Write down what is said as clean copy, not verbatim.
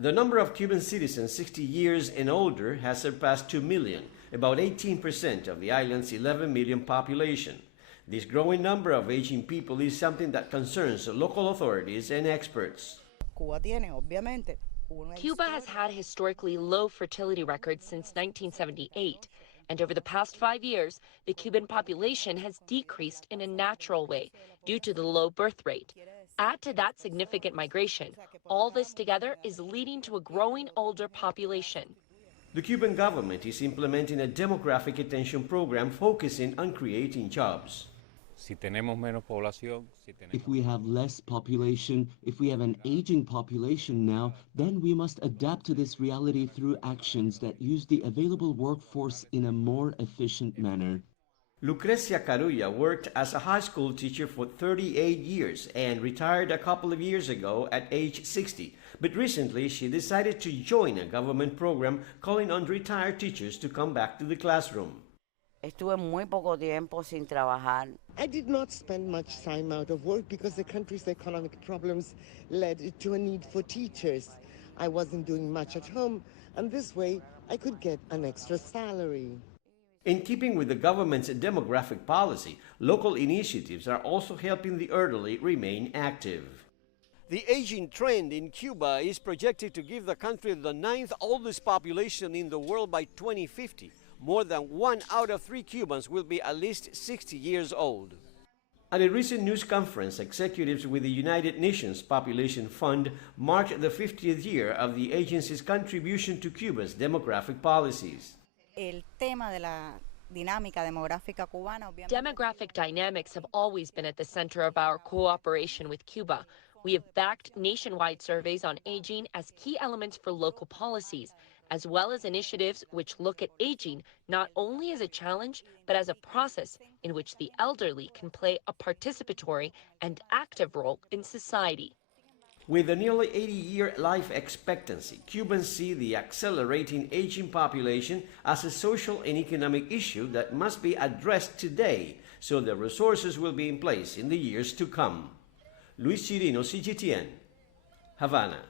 The number of Cuban citizens 60 years and older has surpassed 2 million, about 18% of the island's 11 million population. This growing number of aging people is something that concerns local authorities and experts. Cuba has had historically low fertility records since 1978, and over the past 5 years, the Cuban population has decreased in a natural way due to the low birth rate. Add to that significant migration. All this together is leading to a growing older population. The Cuban government is implementing a demographic attention program focusing on creating jobs. If we have less population, if we have an aging population now, then we must adapt to this reality through actions that use the available workforce in a more efficient manner. Lucrecia Carulla worked as a high school teacher for 38 years and retired a couple of years ago at age 60. But recently, she decided to join a government program calling on retired teachers to come back to the classroom. Estuve muy poco tiempo sin trabajar. I did not spend much time out of work because the country's economic problems led to a need for teachers. I wasn't doing much at home, and this way I could get an extra salary. In keeping with the government's demographic policy, local initiatives are also helping the elderly remain active. The aging trend in Cuba is projected to give the country the 9th oldest population in the world by 2050. More than 1 out of 3 Cubans will be at least 60 years old. At a recent news conference, executives with the United Nations Population Fund marked the 50th year of the agency's contribution to Cuba's demographic policies. Demographic dynamics have always been at the center of our cooperation with Cuba. We have backed nationwide surveys on aging as key elements for local policies, as well as initiatives which look at aging not only as a challenge, but as a process in which the elderly can play a participatory and active role in society. With a nearly 80-year life expectancy, Cubans see the accelerating aging population as a social and economic issue that must be addressed today, so the resources will be in place in the years to come. Luis Chirino, CGTN, Havana.